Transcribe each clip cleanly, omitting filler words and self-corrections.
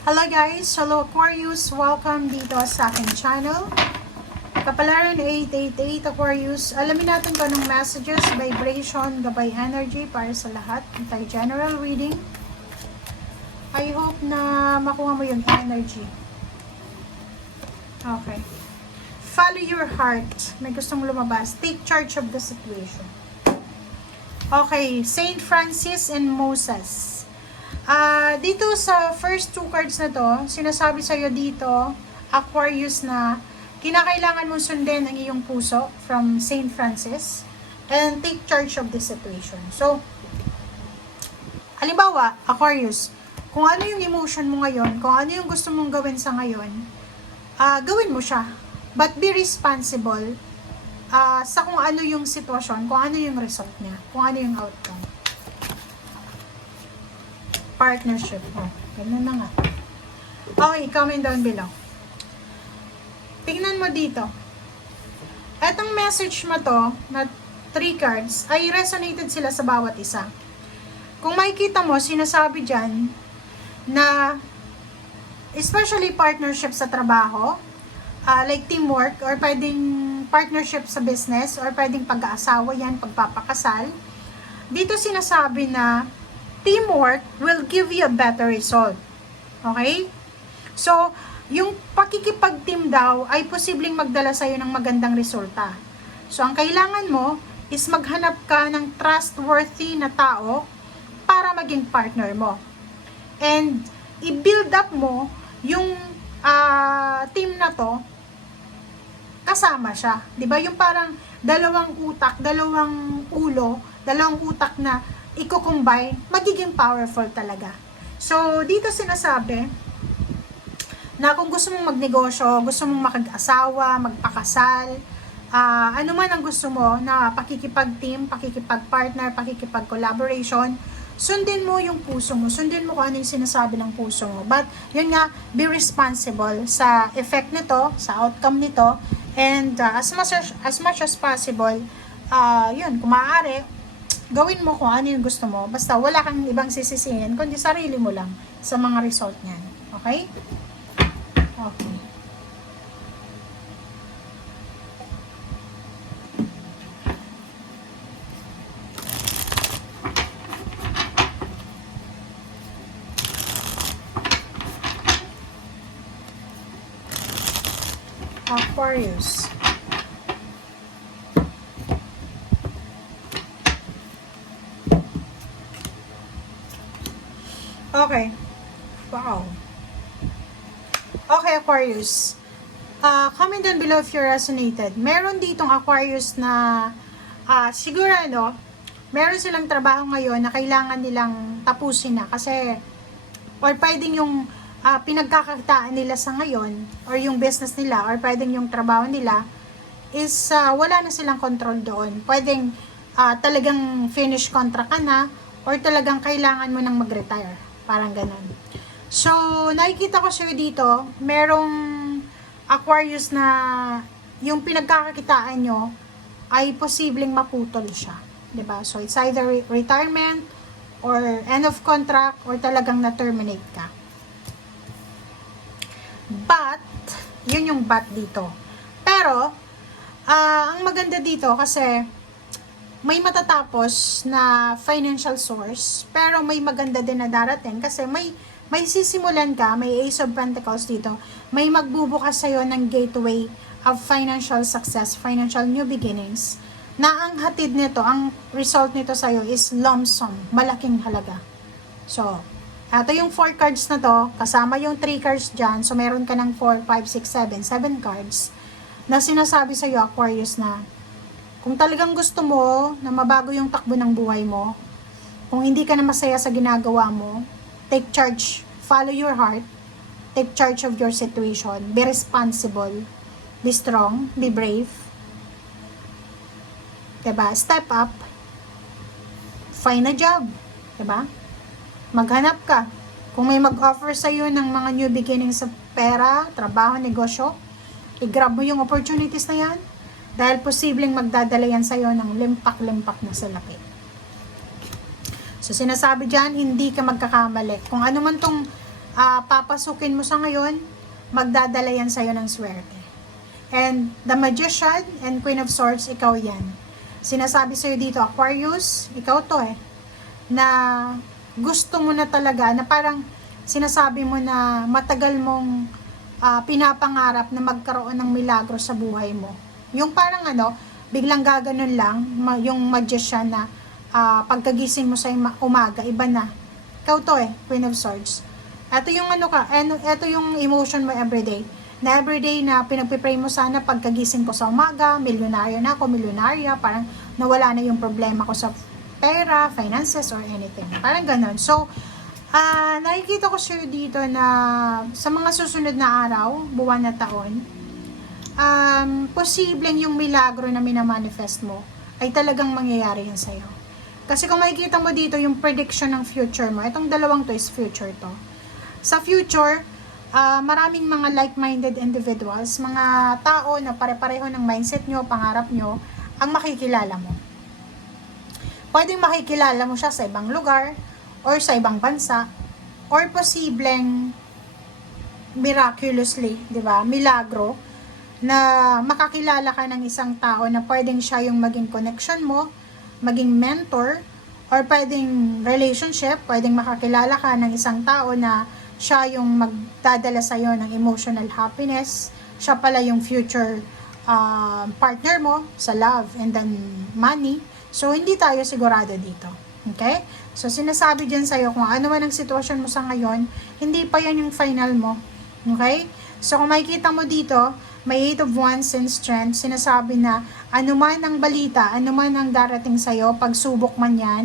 Hello guys! Hello Aquarius! Welcome dito sa aking channel. Kapalaran 888 Aquarius. Alamin natin kung anong messages, vibration, gabay energy para sa lahat. Tayo general reading. I hope na makuha mo yung energy. Okay. Follow your heart. May gustong lumabas. Take charge of the situation. Okay. Saint Francis and Moses. Dito sa first two cards na to, sinasabi sa'yo dito, Aquarius, na kinakailangan mong sundin ang iyong puso from Saint Francis and take charge of the situation. So, halimbawa, Aquarius, kung ano yung emotion mo ngayon, kung ano yung gusto mong gawin sa ngayon, gawin mo siya. But be responsible sa kung ano yung sitwasyon, kung ano yung result niya, kung ano yung outcome. Partnership. Ganun na nga. Okay, comment down below. Tingnan mo dito. Etong message mo to, na 3 cards, ay resonated sila sa bawat isa. Kung makikita mo, sinasabi dyan, na, especially partnership sa trabaho, like teamwork, or pwedeng partnership sa business, or pwedeng pag-aasawa yan, pagpapakasal, dito sinasabi na, teamwork will give you a better result. Okay? So, yung pakikipag-team daw ay posibleng magdala sa'yo ng magandang resulta. So, ang kailangan mo is maghanap ka ng trustworthy na tao para maging partner mo. And, i-build up mo yung team na to kasama siya. 'Di ba? Yung parang dalawang utak, dalawang ulo, dalawang utak na i-combine, magiging powerful talaga. So, dito sinasabi na kung gusto mong magnegosyo, gusto mong makag-asawa, magpakasal, ano man ang gusto mo na pakikipag-team, pakikipag-partner, pakikipag-collaboration, sundin mo yung puso mo, sundin mo kung ano yung sinasabi ng puso mo. But, yun nga, be responsible sa effect nito, sa outcome nito, and as much as possible, yun, kung maaari, gawin mo kung ano yung gusto mo. Basta wala kang ibang sisisihin, kundi sarili mo lang sa mga result niyan. Okay? Okay. Aquarius. Okay. Wow. Okay, Aquarius. Comment down below if you resonated. Meron ditong Aquarius na siguro meron silang trabaho ngayon na kailangan nilang tapusin na kasi or pwedeng yung pinagkakakitaan nila sa ngayon or yung business nila or pwedeng yung trabaho nila is wala na silang control doon. Pwedeng talagang finish contract ka na or talagang kailangan mo nang mag-retire. Parang ganun. So, nakikita ko sa'yo dito, merong Aquarius na yung pinagkakakitaan nyo ay posibleng maputol siya. 'Di ba? So, it's either retirement or end of contract or talagang na-terminate ka. But, yun yung but dito. Pero, ang maganda dito kasi may matatapos na financial source, pero may maganda din na darating kasi may sisimulan ka, may Ace of Pentacles dito, may magbubukas sa'yo ng gateway of financial success, financial new beginnings, na ang hatid nito, ang result nito sa'yo is lump sum, malaking halaga. So, ito yung 4 cards na to, kasama yung 3 cards dyan, so meron ka ng 4, 5, 6, 7 cards, na sinasabi sa'yo, Aquarius, na kung talagang gusto mo na mabago yung takbo ng buhay mo, kung hindi ka na masaya sa ginagawa mo, take charge, follow your heart, take charge of your situation, be responsible, be strong, be brave, diba? Step up, find a job, diba? Maghanap ka. Kung may mag-offer sa'yo ng mga new beginnings sa pera, trabaho, negosyo, i-grab mo yung opportunities na yan. Dahil posibleng magdadala yan sa'yo ng limpak-limpak na salapi. So, sinasabi dyan, hindi ka magkakamali. Kung ano man tong papasukin mo sa ngayon, magdadala yan sa'yo ng swerte. And the Magician and Queen of Swords, ikaw yan. Sinasabi sa'yo dito, Aquarius, ikaw to na gusto mo na talaga, na parang sinasabi mo na matagal mong pinapangarap na magkaroon ng milagro sa buhay mo. Yung parang biglang gaganon lang, yung Magician na pagkagising mo sa umaga, iba na. Ikaw to Queen of Swords. Ito yung ito yung emotion mo everyday. Na everyday na pinagpipray mo sana pagkagising ko sa umaga, milyonaryo na ako, milyonarya, parang nawala na yung problema ko sa pera, finances, or anything. Parang ganon. So, nakikita ko sure dito na sa mga susunod na araw, buwan na taon, posibleng yung milagro na minamanifest mo ay talagang mangyayari yan sa'yo. Kasi kung makikita mo dito yung prediction ng future mo, itong dalawang to is future to. Sa future, maraming mga like-minded individuals, mga tao na pare-pareho ng mindset nyo, pangarap nyo, ang makikilala mo. Pwedeng makikilala mo siya sa ibang lugar, or sa ibang bansa, or posibleng miraculously, di ba, milagro, na makakilala ka ng isang tao na pwedeng siya yung maging connection mo, maging mentor, or pwedeng relationship, pwedeng makakilala ka ng isang tao na siya yung magdadala sa'yo ng emotional happiness, siya pala yung future partner mo sa love and then money. So, hindi tayo sigurado dito. Okay? So, sinasabi dyan sa'yo kung ano man ang sitwasyon mo sa ngayon, hindi pa yan yung final mo. Okay? So, kung makikita mo dito, may 8 of Wands and Strength, sinasabi na anuman ang balita, anuman ang darating sa'yo, pagsubok man yan,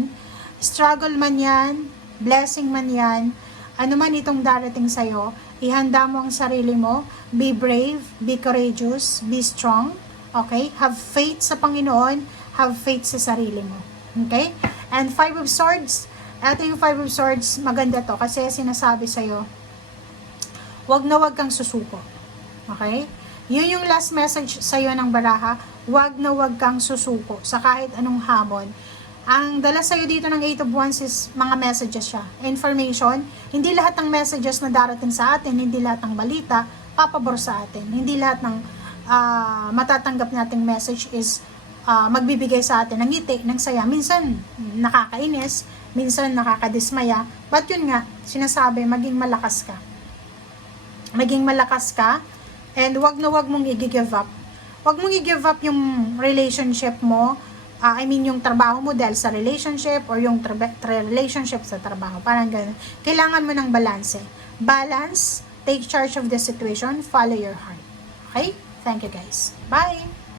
struggle man yan, blessing man yan, anuman itong darating sa'yo, ihanda mo ang sarili mo, be brave, be courageous, be strong, okay? Have faith sa Panginoon, have faith sa sarili mo, okay? And 5 of Swords, ito yung 5 of Swords, maganda to, kasi sinasabi sa'yo, wag na wag kang susuko, okay? Yun yung last message sa'yo ng baraha, wag na wag kang susuko sa kahit anong hamon. Ang dala sa'yo dito ng 8 of Wands is mga messages siya. Information. Hindi lahat ng messages na darating sa atin, hindi lahat ng balita, papabor sa atin. Hindi lahat ng matatanggap nating message is magbibigay sa atin ng ngiti, ng saya. Minsan nakakainis, minsan nakakadismaya. But yun nga, sinasabi, maging malakas ka. Maging malakas ka, and wag na wag mong i-give up. Wag mong i-give up yung relationship mo, yung trabaho mo dahil sa relationship, or yung relationship sa trabaho. Parang ganun. Kailangan mo ng balance. Balance, take charge of the situation, follow your heart. Okay? Thank you guys. Bye!